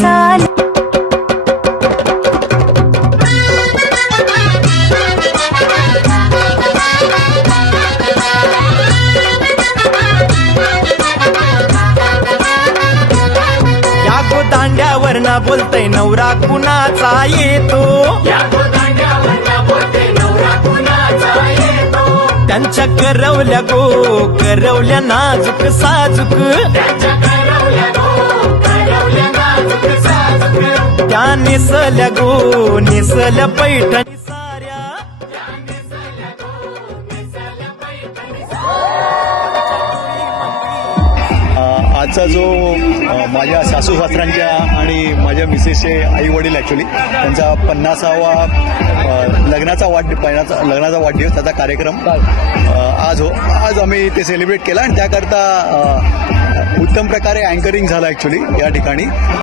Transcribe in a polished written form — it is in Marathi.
साली या गोदांड्यावर ना बोलतय नवरा कुणाचा येतो, त्यांच्या करवल्या नाजूक साजूक, त्या नेसल्या पैठणी साऱ्या, आजचा जो माझ्या सासू सासऱ्यांच्या आणि माझ्या मिसेसचे आई वडील ॲक्च्युली त्यांचा 50वा लग्नाचा वाढदिवस त्याचा कार्यक्रम आज आम्ही ते सेलिब्रेट केला आणि त्याकरता उत्तम प्रकारे अँकरिंग झालं ॲक्च्युली या ठिकाणी.